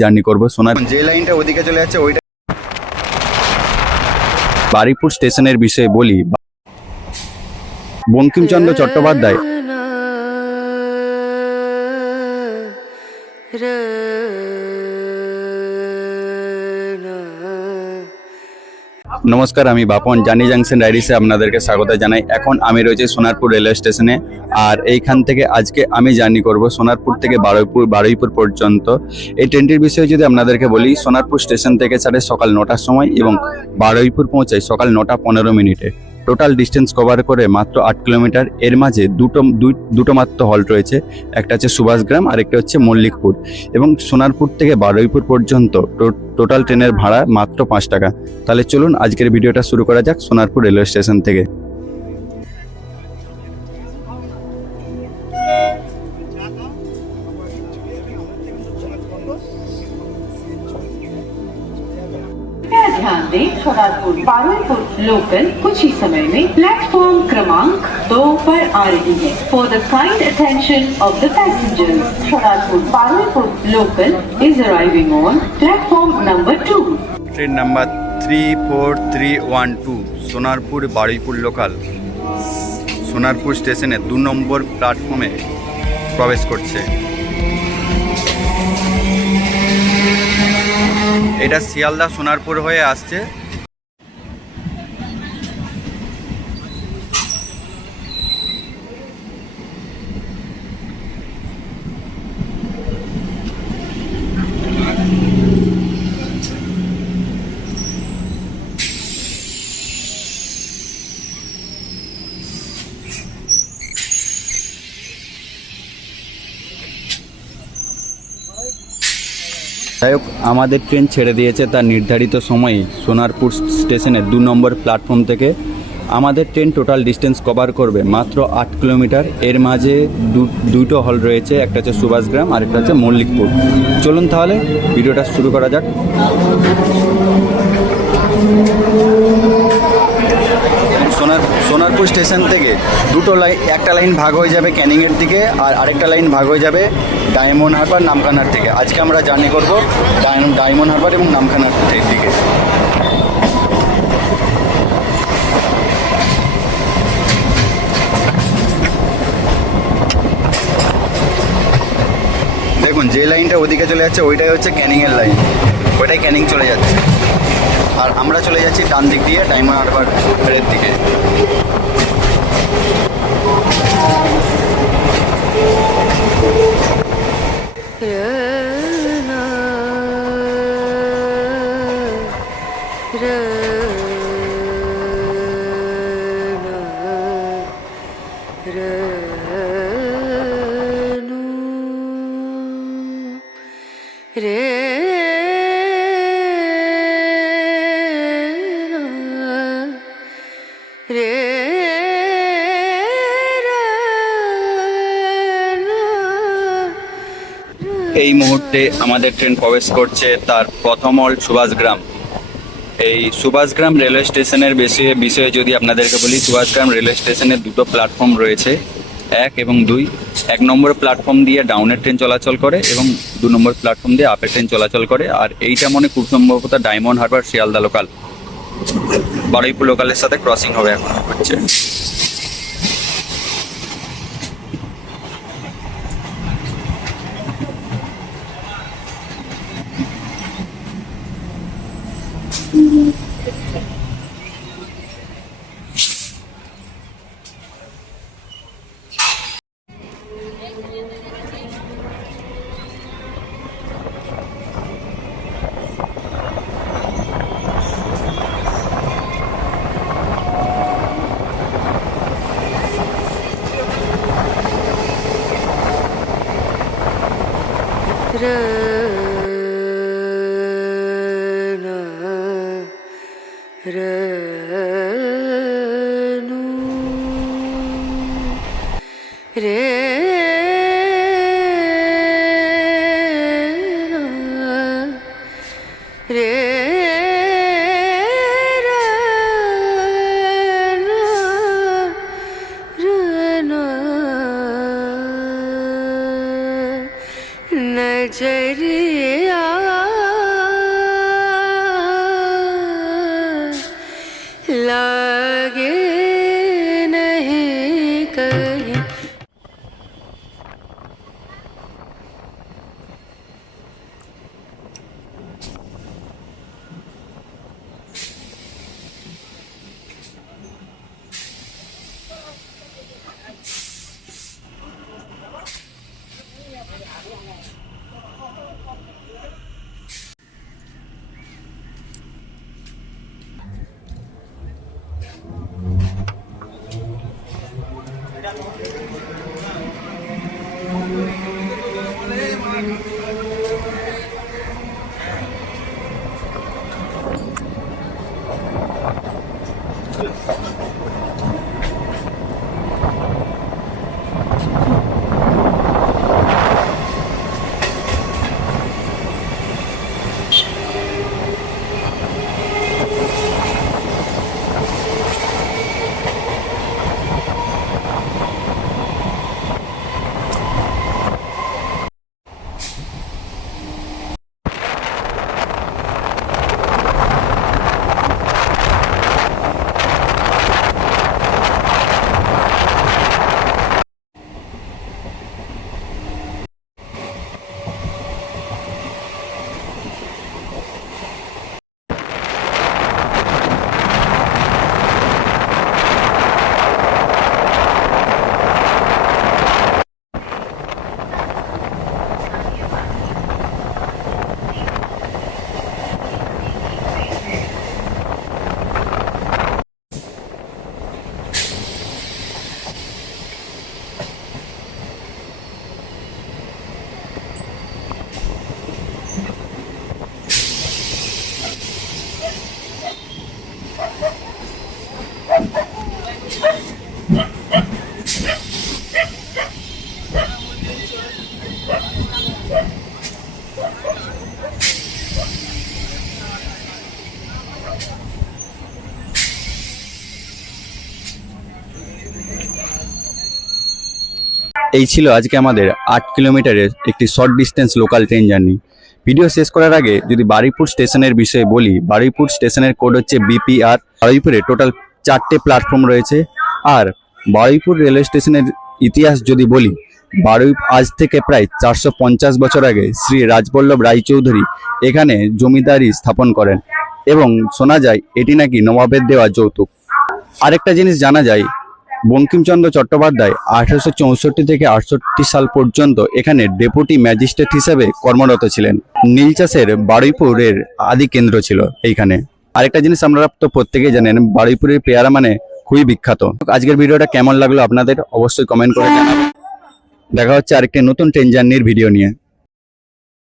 Journey করব সোনার যে লাইনটা ওদিকে চলে যাচ্ছে ওইটা বারুইপুর স্টেশনের বিষয়ে বলি। বঙ্কিমচন্দ্র চট্টোপাধ্যায় নমস্কার, আমি বাপন জানি জাংশন ডায়েরিসে আপনাদেরকে স্বাগত জানাই। এখন আমি রয়েছি সোনারপুর রেলওয়ে স্টেশনে, আর এইখান থেকে আজকে আমি জার্নি করব সোনারপুর থেকে বারুইপুর পর্যন্ত। এই ট্রেনটির বিষয়ে যদি আপনাদেরকে বলি, সোনারপুর স্টেশন থেকে ছাড়ে সকাল 9টার সময় এবং বারুইপুর পৌঁছায় সকাল 9টা 15 মিনিটে। টোটাল ডিস্টেন্স কভার করে মাত্র 8 কিলোমিটার। এর মাঝে দুটো মাত্র হল্ট রয়েছে, একটা হচ্ছে সুভাষগ্রাম আর একটা হচ্ছে মল্লিকপুর। এবং সোনারপুর থেকে বারুইপুর পর্যন্ত টোটাল ট্রেনের ভাড়া মাত্র 5 টাকা। তাহলে চলুন আজকের ভিডিওটা শুরু করা যাক সোনারপুর রেলওয়ে স্টেশন থেকে। ध्यान दें, सोनारपुर बारुईपुर लोकल कुछ ही समय में प्लेटफॉर्म क्रमांक 2 पर आ रही है। For the kind attention of the passengers, Sonarpur Baruipur local is arriving on platform number 2। Train number 34312 Sonarpur Baruipur local Sonarpur স্টেশনে 2 নম্বর প্ল্যাটফর্মে প্রবেশ করছে। এটা শিয়ালদা সোনারপুর হয়ে আসছে। যাই হোক, আমাদের ট্রেন ছেড়ে দিয়েছে তার নির্ধারিত সময়ে সোনারপুর স্টেশনের 2 নম্বর প্ল্যাটফর্ম থেকে। আমাদের ট্রেন টোটাল ডিস্টেন্স কভার করবে মাত্র 8 কিলোমিটার। এর মাঝে দুটো হল রয়েছে, একটা হচ্ছে সুভাষগ্রাম আর একটা হচ্ছে মল্লিকপুর। চলুন তাহলে ভিডিওটা শুরু করা যাক। সোনারপুর স্টেশন থেকে দুটো লাইন, একটা লাইন ভাগ হয়ে যাবে ক্যানিংয়ের দিকে আর আরেকটা লাইন ভাগ হয়ে যাবে ডায়মন্ড হারবার নামখানার থেকে। আজকে আমরা জার্নি করব ডায়মন্ড হারবার এবং নামখানার দিকে। দেখুন, যে লাইনটা ওদিকে চলে যাচ্ছে ওইটাই হচ্ছে ক্যানিংয়ের লাইন, ওইটাই ক্যানিং চলে যাচ্ছে। আর আমরা চলে যাচ্ছি ডান দিক দিয়ে ডায়মন্ড হারবারের দিকে। এই মুহূর্তে আমাদের ট্রেন প্রবেশ করছে তার প্রথম হল সুভাষগ্রাম। এই সুভাষগ্রাম রেলওয়ে স্টেশনের বিষয়ে যদি আপনাদেরকে বলি, সুভাষগ্রাম রেলওয়ে স্টেশনে দুটো প্ল্যাটফর্ম রয়েছে, 1 এবং 2। 1 নম্বর প্ল্যাটফর্ম দিয়ে ডাউনের ট্রেন চলাচল করে এবং 2 নম্বর প্ল্যাটফর্ম দিয়ে আপের ট্রেন চলাচল করে। আর এইটা খুব সম্ভবত ডায়মন্ড হারবার শিয়ালদা লোকাল বারুইপুর লোকালের সাথে ক্রসিং হবে এখন হচ্ছে। नजरिया এই ছিল আজকে আমাদের 8 কিলোমিটারের একটি short distance local train journey. Video শেষ করার আগে যদি বারুইপুর স্টেশনের বিষয়ে বলি, বারুইপুর স্টেশনের কোড হচ্ছে বিপিআর। বারুইপুরে টোটাল 4টে প্ল্যাটফর্ম রয়েছে। আর বারুইপুর রেলওয়ে স্টেশনের ইতিহাস যদি বলি, আজ থেকে প্রায় 450 বছর আগে শ্রী রাজবল্লভ রায়চৌধুরী এখানে জমিদারি স্থাপন করেন এবং শোনা যায় এটি নাকি নবাবের দেওয়া যৌতুক। আরেকটা জিনিস জানা যায়, বঙ্কিমচন্দ্র চট্টোপাধ্যায় 1864 থেকে 68 সাল পর্যন্ত এখানে ডেপুটি ম্যাজিস্ট্রেট হিসেবে কর্মরত ছিলেন। নীল চাষের বারুইপুরের আদি কেন্দ্র ছিল এইখানে। আরেকটা জিনিস আপনারা তো প্রত্যেকেই জানেন, বারুইপুরের পেয়ারা মানে খুবই বিখ্যাত। আজকের ভিডিওটা কেমন লাগলো আপনাদের অবশ্যই কমেন্ট করে জানাবেন। দেখা হচ্ছে আরেকটি নতুন ট্রেন জার্নির ভিডিও নিয়ে।